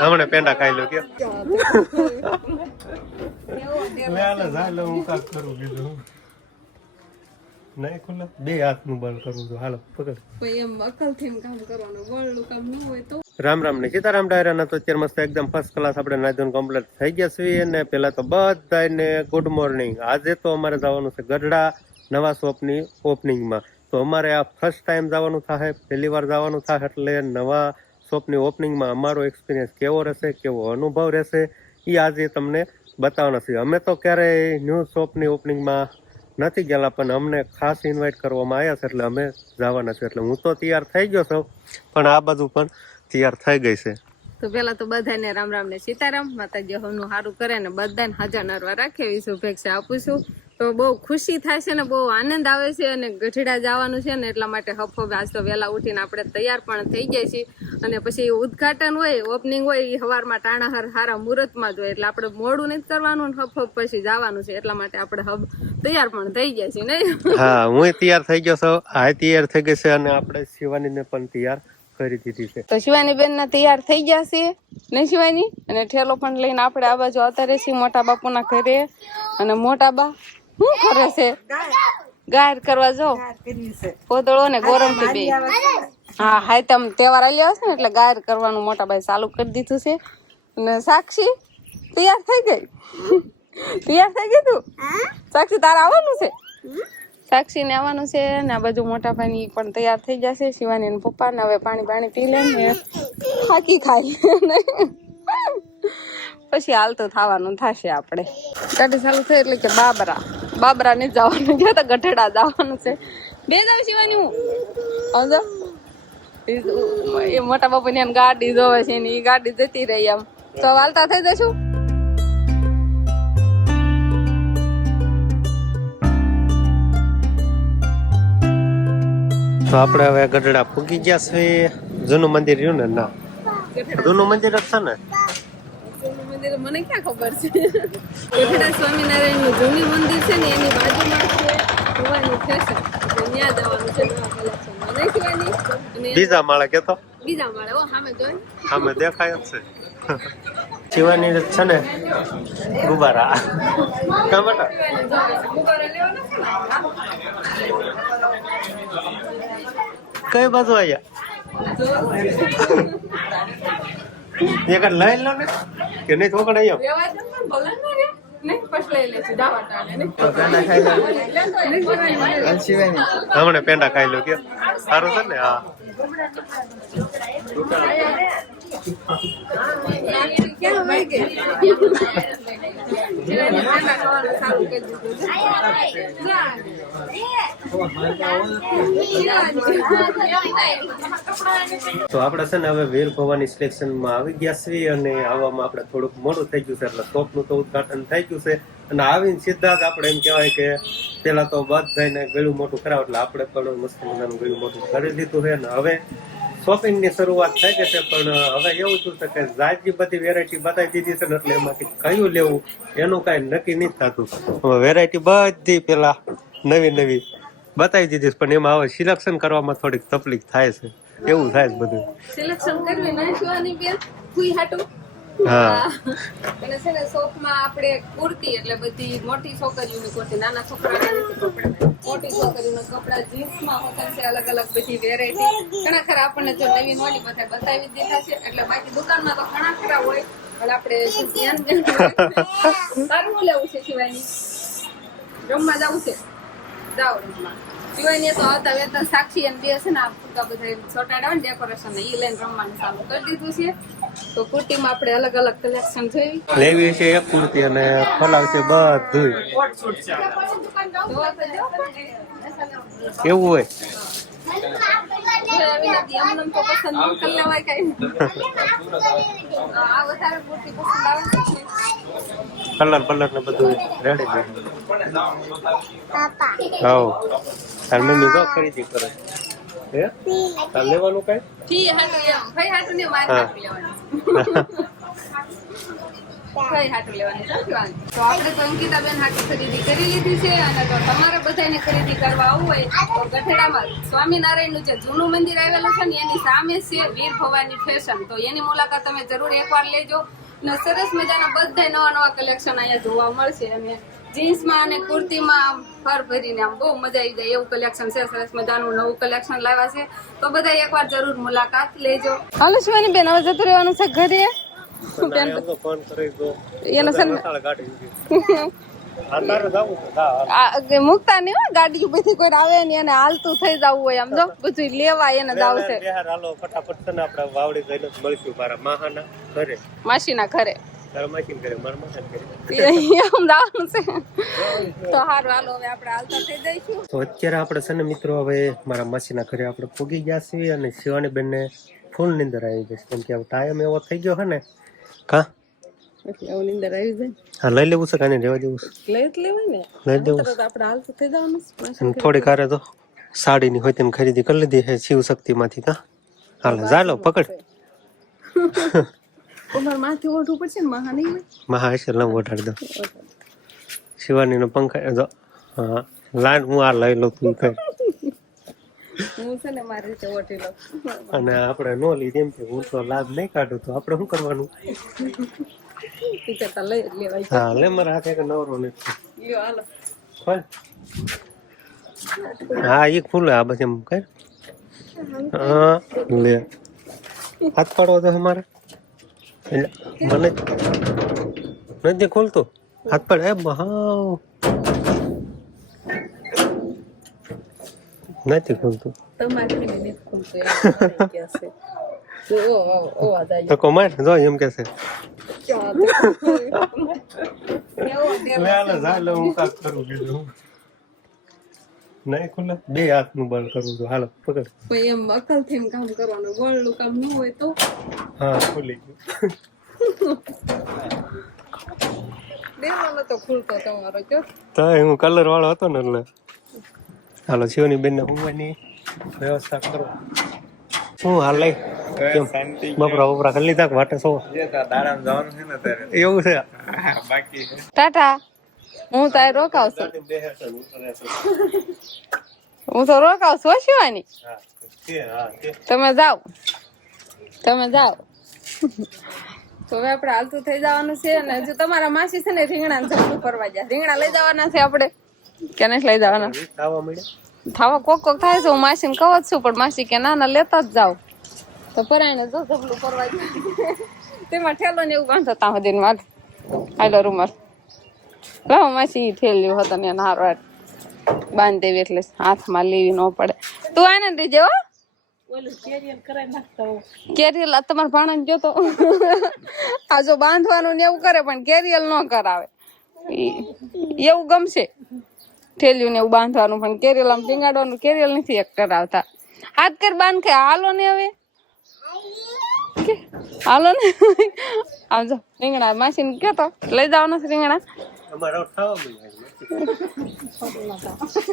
હમણાં પેંડા ખાઈ લો કે હું કાક કરું કીધું નહીં ખુલ્લા બે હાથ નું બંધ કરવું છું હાલો પકડ એમ અકલથી કામ કરવાનું વળનું કામ ન હોય તો રામ રામ ને સીતારામ ડાયરા તો અત્યારે મસ્ત એકદમ ફર્સ્ટ ક્લાસ આપણે નાયધોન કમ્પ્લીટ થઈ ગયા છીએ અને પેલા તો બધાને ગુડ મોર્નિંગ. આજે તો અમારે જવાનું છે ગઢડા નવા શોપની ઓપનિંગમાં. તો અમારે આ ફર્સ્ટ ટાઈમ જવાનું થાય, પહેલી વાર જવાનું થાય એટલે નવા શોપની ઓપનિંગમાં અમારો એક્સપિરિયન્સ કેવો રહેશે, કેવો અનુભવ રહેશે એ આજે તમને બતાવવાના છે. અમે તો ક્યારેય ન્યૂ શોપની ઓપનિંગમાં નથી ગયેલા પણ અમને ખાસ ઇન્વાઇટ કરવામાં આવ્યા છે એટલે અમે જવાના છે. એટલે હું તો તૈયાર થઈ ગયો છું પણ આ બધું પણ તૈયાર થઈ ગઈ છે. તો પેલા તો બધાને રામ રામ ને સીતારામ. માતાજી હવનું સારું કરે ને બધાને હાજર નરવા રાખે એવી શુભેચ્છા આપું છું. તો બહુ ખુશી થાય છે ને બહુ આનંદ આવે છે અને ગઢડા જવાનું છે ને એટલા માટે હફહફ આજ તો વહેલા ઉઠીને આપણે તૈયાર પણ થઈ જાય છીએ. અને પછી ઉદઘાટન હોય, ઓપનિંગ હોય એ સવારમાં ટાણાહર હારા મુહૂર્તમાં જ હોય એટલે આપણે મોડું નથી કરવાનું ને હફહફ પછી જવાનું છે એટલા માટે આપણે તૈયાર પણ થઈ ગયા છીએ નહીં. હા, હું તૈયાર થઈ ગયો છું, આ તૈયાર થઈ ગઈ છે અને આપણે શિવાનીને પણ તૈયાર કરી દીધી છે. તો શિવાની બેન ના તૈયાર થઈ ગયા છે નહીં શિવાની? અને ઠેલો પણ લઈને આપણે આ બાજુ અત્યારે છીએ મોટા બાપુના ઘરે. અને મોટા બા શું કરે છે? ગાયર કરવા જો કોદળો ને ગોરમ થી બે. હા હાય તમે તહેવાર આવી આવશે ને એટલે ગાયર કરવાનું મોટા ભાઈ ચાલુ કરી દીધું છે. અને સાક્ષી તૈયાર થઈ ગઈ? તૈયાર થઈ ગઈ તું? સાક્ષી તારે આવવાનું છે? સાક્ષી ને આવવાનું છે ને આ બાજુ મોટા ભાઈ પણ તૈયાર થઈ જશે. શિવાની ને પપ્પા ને હવે પાણી પી લે ને થાકી ખાય પછી હાલતું થવાનું થશે. આપણે ગાડી ચાલુ થઈ એટલે કે બાબરા ને જવાનું છે તો ગઢડા જવાનું છે. બે જાવ શિવાની હું આવજો. એ મોટા બાપુ ની ગાડી જોવે છે ને એ ગાડી જતી રહી એમ તો હાલતા થઈ જશું. તો આપણે હવે ગઢડા પૂગી ગયા છે. જૂનું મંદિર રહ્યું ને? ના, જૂનું મંદિર જ છે ને. મને ક્યાં ખબર છે? ગઢડા સ્વામિનારાયણ નું જૂની મંદિર છે ને એની બાજુમાં છે ભવાની ફેશન. ત્યાં જવાનું છે નવા કલેક્શનમાં નહીં શિવાની? બીજા માળે કેતો? બીજા માળે ઓ સામે જોઈ સામે દેખાય જ છે. શિવાની છે ને ગુબારા કા બેટા? કઈ બાજુ આયા એક લઈ લો ને કે નહીં થોકડ હમણાં પેંડા ખાઈ લો કે સારું છે ને. હા તો આપણે છે ને હવે વીર ભવાની સિલેક્શન માં આવી ગયા છીએ અને આવવામાં આપણે થોડુંક મોડું થઈ ગયું છે એટલે શોપ નું તો ઉદઘાટન થઈ ગયું છે. અને આવીને સીધા જ આપણે એમ કહેવાય કે પેલા તો બધાને ગળું મોટું કરાવ એટલે આપણે પણ મસ્ત મજાનું ગળું મોટું કરી દીધું છે. અને હવે શોપિંગ ની શરૂઆત થઈ ગઈ છે પણ હવે એવું થયું છે કે જાજી બધી વેરાયટી બતાવી દીધી છે ને એટલે એમાંથી કયું લેવું એનું કઈ નક્કી નથી થતું. હવે વેરાયટી બધી પેલા નવી બતાવી દીધી પણ એમાં હવે સિલેક્શન કરવામાં થોડીક તકલીફ થાય છે. એવું થાય છે બધું સિલેક્શન કરવી નહીં શિવાની બેન ફૂઈ હાટું. હા અને છે ને શોપમાં આપણે કુર્તી એટલે બધી મોટી છોકરીઓની કુર્તી, નાના છોકરાઓના નથી કપડા. મોટી છોકરીઓના કપડા જીન્સમાં હોતા છે અલગ અલગ બધી વેરાયટી. ઘણા ખરા આપણને જો નવીન હોય બધા બતાવી દીધા છે એટલે બાકી દુકાનમાં તો ઘણા ખરા હોય એટલે આપણે ધ્યાન સારું લેવું છે. શિવાની રમવા જવું છે? જાઓ રમવા. શિવાની તો આવતા વેતા સાક્ષી અને બે છે ને આ ફૂગા બધા ચોટાડા હોય ને ડેકોરેશન એ લઈને રમવાનું ચાલુ કરી દીધું છે. તો કુર્તીમાં આપણે અલગ અલગ કલેક્શન જોઈ લેવી છે એક કુર્તી અને ફલાવ છે બધું કેવું હોય કલર ને બધું રેડી છે. હા તાર મમ્મી તો ખરીદી કરે હે તાર લેવાનું કઈ કઈ હાટું લેવાની સાચી તો આપણે તો અંકિતાબેન હાટું ખરીદી કરી લીધી છે અને તો તમારે બધાને ખરીદી કરવા આવવું હોય તો ગઢડામાં સ્વામિનારાયણનું જે જૂનું મંદિર આવેલું છે ને એની સામે છે વીર ભવાની ફેશન તો એની મુલાકાત તમે જરૂર એકવાર લેજો અને સરસ મજાના બધા નવા નવા કલેક્શન અહીંયા જોવા મળશે અને જીન્સમાં અને કુર્તીમાં ફર ભરીને આમ બહુ મજા આવી જાય એવું કલેક્શન છે સરસ મજાનું નવું કલેક્શન લાવ્યા છે તો બધા એકવાર જરૂર મુલાકાત લેજો હાલો શિવાની બેન હવે જતું રહેવાનું છે ઘરે ફોન કરી દો એનો છે ને મુકતા નહીં હોય ગાડી પછી કોઈ આવે ને એને હાલતું થઈ જવું હોય આમ જો બધું લેવા એને જાવ છે હાલો ફટાફટ છે ને આપણે વાવડી જઈને મળશું મારા માહાના ઘરે માસીના ઘરે તારા માસી ઘરે મારા માસા ઘરે એમ જવાનું છે તો હારું હાલો હવે આપણે હાલતા થઈ જઈશું તો અત્યારે આપણે છે ને મિત્રો હવે મારા માસીના ઘરે આપણે પૂગી ગયા છીએ અને શિવાની બેનને ફૂલ નીંદર આવી જશે કેમ કે ટાઈમ એવો થઈ ગયો છે ને કા એટલે એવું નીંદર આવી જાય હા લઈ લેવું છે કાને રહેવા દેવું છે લઈ જ લેવાય ને લઈ દેવું તરત આપણે હાલતું થઈ જવાનું અને થોડી કારે તો સાડીની હોય તેની ખરીદી કરી લીધી છે શિવ શક્તિમાંથી કા હાલ ચાલો પકડ ઉમર માંથી ઓઢવું પડશે ને મહા નહીં મહા હશે લઉં ઓઢાડી દો શિવાનીનો પંખા જો હા લાઈન હું આ લઈ લઉં તું કઈ હું છે ને મારી રીતે ઓઢી લઉં અને આપણે નો લીધી એમ કે હું તો લાભ નહીં કાઢું તો આપણે શું કરવાનું લઈ લેવાય હા લે મારા હાથે કે નવરો નથી લ્યો હાલો ખોલ હા એક ફૂલ આ બસ એમ કર હા લે હાથ પાડવો તો અમારે મને નથી ખોલતો હાથ પાડ એ હા નથી ખોલતું તમારે નથી ખુલતું યાર તો કોમાર જો એમ કે છે નહીં ખુલે બે હાથ નું બળ કરવું છું હાલો પકડ એમ અકલ થી કામ કરવાનું ગોળનું કામ ન હોય તો હા ખુલી ગયું દેવાનો તો ખુલતો તમારો જો તો હું કલર વાળો હતો ને એટલે હાલો શિવની બેન ને ઊંઘવાની વ્યવસ્થા કરો શું હાલ લઈ બપરા બપરા કરી લીધા વાટે સો એવું છે ટાટા હું તારે રોકાવ છું હું તો રોકાવ છું શિવાની તમે જાઓ તો હવે આપણે હાલતું થઈ જવાનું છે અને હજુ તમારા માસી છે ને રીંગણા જમવું કરવા જાય રીંગણા લઈ જવાના છે આપણે કે નથી લઈ જવાના થાવા કોક થાય છે હું માસી ને કહું જ છું પણ માસી કે ના લેતા જ જાવ તો પરાયને જો જમલું કરવા જાય તેમાં ઠેલો ને એવું બાંધો ત્યાં સુધી વાત હાલો રૂમર લાવો માસી ઠેલ્યું હતો ને હારો બાંધી દેવી એટલે હાથમાં લેવી ન પડે તું આને દેજે હો કેરિયલ તમારા ભાણા જોતો આ જો બાંધવાનું ને એવું કરે પણ કેરિયલ ન કરાવે એવું ગમશે ઠેલ્યું ને એવું બાંધવાનું પણ કેરિયલ આમ ટીંગાડવાનું કેરિયલ નથી એક કરાવતા હાથ કર બાંધ કે હાલો ને હવે હાલો ને આમ જો રીંગણા માસી ને કયો તો લઈ જવાના છે રીંગણા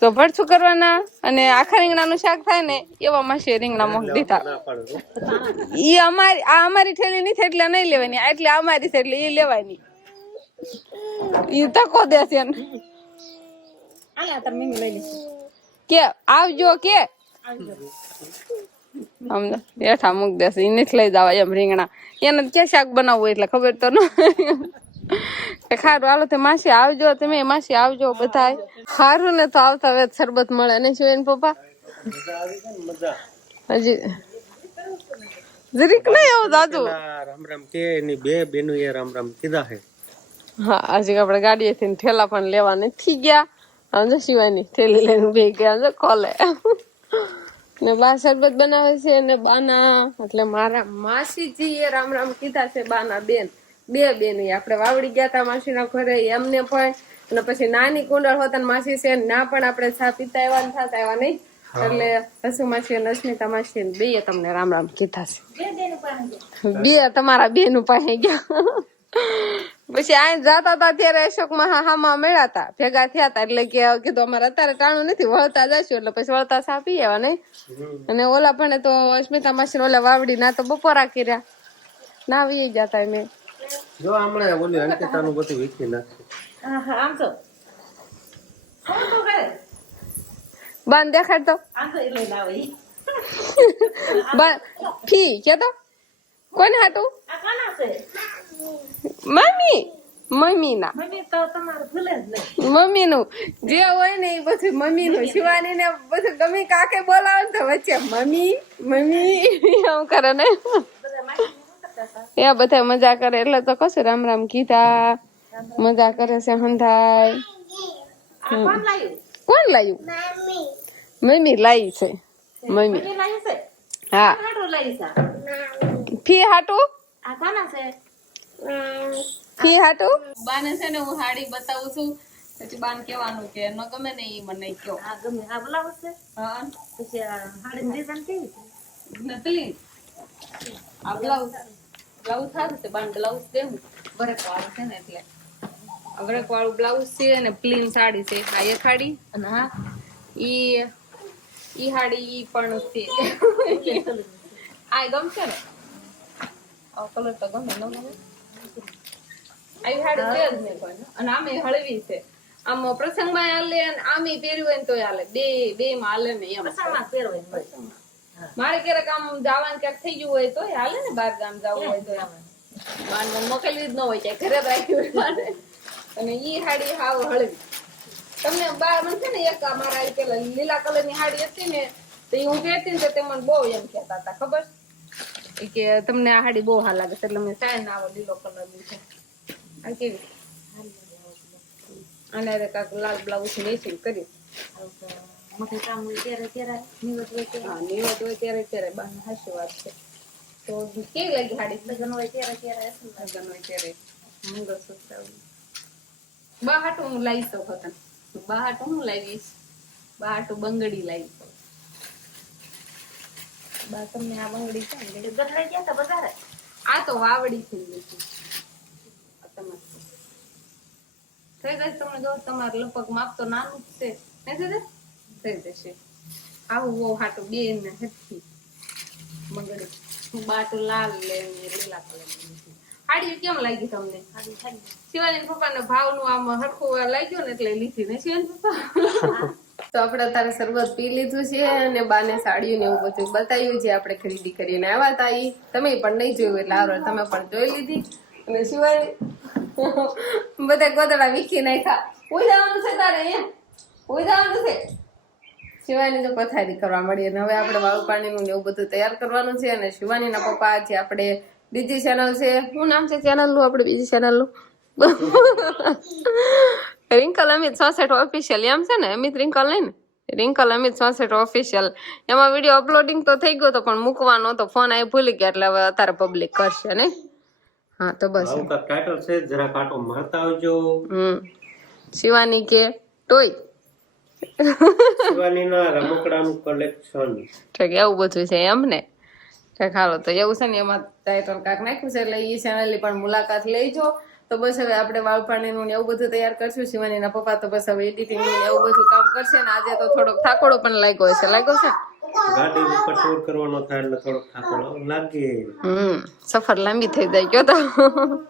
તો ભરછું કરવાના અને આખા રીંગણાનું શાક થાય ને એવા માસી રીંગણા મોક દીધા ઈ અમારી ઠેલી નથી એટલે નહીં લેવાની એટલે અમારી છે એટલે એ લેવાય નહીં ઈ તકો દેશે કે આવજો કે બેઠા મૂક દેશે એ નથી લઈ જવા એમ રીંગણા એને ક્યાં શાક બનાવવું એટલે ખબર તો ન ખારું હાલો તો માસી આવજો તમે માસી આવજો બધા ખારું ને તો આવતા હવે શરબત મળે ને શું પપ્પા હજી જરીક નહીં આવું દાદુ રામ રામ કે એની બે બેનો એ રામ રામ કીધા છે હા હજી આપણે ગાડીએથી ઠેલા પણ લેવા નથી ગયા સમજો શિવાની થેલી લઈને બે ગયા સમજો કોલે ને બા શરબત બનાવે છે ને બાના એટલે મારા માસીજી એ રામ રામ કીધા છે બાના બેન બે બેન આપણે વાવડી ગયા તા માસી ના ઘરે એમને પણ અને પછી નાની કુંડળ હોતા માસી છે ના પણ આપણે ચા પીતા આવ્યા થતા આવ્યા નહીં એટલે હસુ માસી અને અસ્મિતા માસી બે તમને રામ રામ કીધા છે બે તમારા બેન પાસે ગયા પછી આ જતા હતા ત્યારે અશોક હામાં મળ્યા હતા ભેગા થયા હતા એટલે કે કીધું અમારે અત્યારે ટાણું નથી વળતા જશું એટલે પછી વળતા સા પી આવ્યા નહીં અને ઓલા પણ તો અસ્મિતા માસી ઓલા વાવડી ના તો બપોરા કર્યા ના આવી જતા મેં જો હમણાં ઓલી અંકિતાનું બધું વીખી નાખશે. આમ તો કોણ તો કરે બાન દેખાડ તો આમ તો લઈને આવે ઈ. ફી કે તો કોને હાટું આ કોના છે મમ્મી મમ્મી ના મમ્મી તો તમારે ભૂલે જ નહીં મમ્મી નું જે હોય ને એ બધું મમ્મી નું શિવાની ને બધું ગમે કાકે બોલાવે ને તો વચ્ચે મમ્મી મમ્મી એમ કરે ને બધા માહિતી શું કરતા હતા એ બધા મજા કરે એટલે તો કશું રામ રામ કીધા મજા કરે છે હંધાય આ કોણ લાવ્યું કોણ લાવ્યું મમ્મી લાવી છે મમ્મી મમ્મી લાવ્યું છે હા હાટું લાવી છે ફી હાટું આ કોના છે ફી હાટું બાને છે ને હું સાડી બતાવું છું પછી બાન કહેવાનું કે ન ગમે ને ઈ મને કયો આ ગમે આ બ્લાઉઝ છે હા પછી આ હાડીની ડિઝાઇન કેવી છે નકલી આ બ્લાઉઝ બ્લાઉઝ સારું છે બાન બ્લાઉઝ દેવું બરેક વાળું છે ને એટલે આ બરેક વાળું બ્લાઉઝ છે અને પ્લેન સાડી છે આ એક સાડી અને હા ઈ સાડી ઈ પણ છે આ ગમશે ને આ કલર તો ગમે ન ગમે આવી સાડી છે જ નહીં કોઈ અને આમે હળવી છે આમ પ્રસંગમાં હાલે અને આમે પહેર્યું હોય ને તોય હાલે બે માં હાલે ને એમ પ્રસંગમાં પહેરવાય મળે. મારે ક્યારેક આમ જવાનું ક્યાંક થઈ ગયું હોય તોય હાલે ને બહાર ગામ જવું હોય તો બાન મોકલવી જ ન હોય ક્યાંક ઘરે જ રાખ્યું હોય બાને. અને ઈ સાડી હાવ હળવી તમને બા મને છે ને એક મારા આવી પેલા લીલા કલર ની સાડી હતી ને તો ઈ હું પહેરતી ને તો તે મને બહુ એમ કહેતા હતા ખબર ઈ કે તમને આ સાડી બહુ હાલ લાગે છે એટલે મેં સાય ના આવો લીલો કલર ની છે આ કેવી અને કાંક લાલ બ્લાઉઝ મેચિંગ કરી મોટી કામ હોય ત્યારે ત્યારે નિવત હોય ત્યારે હા નિવત હોય ત્યારે બાન હાચી વાત છે તો કેવી લાગી સાડી લગ્ન હોય ત્યારે ત્યારે અસલ લાગે. લગ્ન હોય ત્યારે મંગળસૂત્ર બા હાટું હું લાવી શકું તને બા હાટું હું લાવીશ બા હાટું બંગડી લાવી બા તમને આ બંગડી છે ને ગઢડા ગયા તા બજારે આ તો વાવડી થઈ ગઈ છે આ તમારે થઈ જશે તમને જો તમારે લગભગ માપ તો નાનું જ છે નહીં થઈ જશે આવું બહુ હાટું બે ને હેઠી બંગડી બાટું લાલ લે ને લીલા કલર સાડી કેમ લાગી તમને સાડી સાડી શિવાજી પપ્પાને ભાવનું આમ હરખું લાગ્યું ને એટલે લીધી ને શિવાજી પપ્પા તો આપણે અત્યારે શરબત પી લીધું છે અને બાને સાડીઓ ને એવું બધું બતાવ્યું છે આપણે ખરીદી કરીને આવ્યા હતા ઈ તમે પણ નહીં જોયું એટલે આવડે તમે પણ જોઈ લીધી અને શિવાજી બધા ગોદડા વીખી નાખ્યા ઉઈ જવાનું છે તારે અહીંયા ઉઈ જવાનું છે શિવાની તો પથારી કરવા મળી અને હવે આપણે વાળું પાણીનું ને એવું બધું તૈયાર કરવાનું છે અને શિવાનીના પપ્પા જે આપણે બીજી ચેનલ છે શું નામ છે ચેનલ નું આપણે બીજી ચેનલ નું રિંકલ અમિત 66 ઓફિશિયલ એમ છે ને અમિત રિંકલ નહીં ને રિંકલ અમિત 66 ઓફિશિયલ એમાં વિડીયો અપલોડિંગ તો થઈ ગયો તો પણ મૂકવાનો તો ફોન આવી ભૂલી ગયા એટલે હવે અત્યારે પબ્લિક કરશે ને હા તો બસ આવું કાંઈક ટાઇટલ છે જરા કાંટો મારતા આવજો. શિવાની કે ટોય શિવાનીના રમકડાનું કલેક્શન. ઠીક એવું બધું છે એમ ને ઠીક હાલો તો એવું છે ને એમાં ટાઇટલ કાંક નાખ્યું છે એટલે એ ચેનલની પણ મુલાકાત લેજો તો બસ હવે આપણે વાળપાણીનું ને એવું બધું તૈયાર કરશું શિવાનીના પપ્પા તો બસ હવે એડિટિંગ ને એવું બધું કામ કરશે ને આજે તો થોડોક થાકોડો પણ લાગ્યો છે લાગ્યો છે ગાડી ઉપર ટૂર કરવાનો થાય એટલે થોડોક થાકોડો લાગે. સફર લાંબી થઈ જાય કયો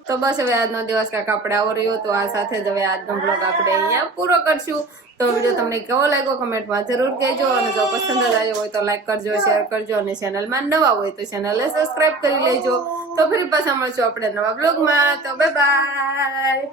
તો બસ હવે આજનો દિવસ કાંક આપણે આવો રહ્યો તો આ સાથે જ હવે આજનો બ્લોગ આપણે અહીંયા પૂરો કરશું તો વિડીયો તમને કેવો લાગ્યો કમેન્ટમાં જરૂર કહેજો અને જો પસંદ જ આવ્યો હોય તો લાઈક કરજો શેર કરજો અને ચેનલમાં નવા હોય તો ચેનલને સબસ્ક્રાઇબ કરી લેજો તો ફરી પાછા મળશું આપણે નવા બ્લોગમાં તો બાય બાય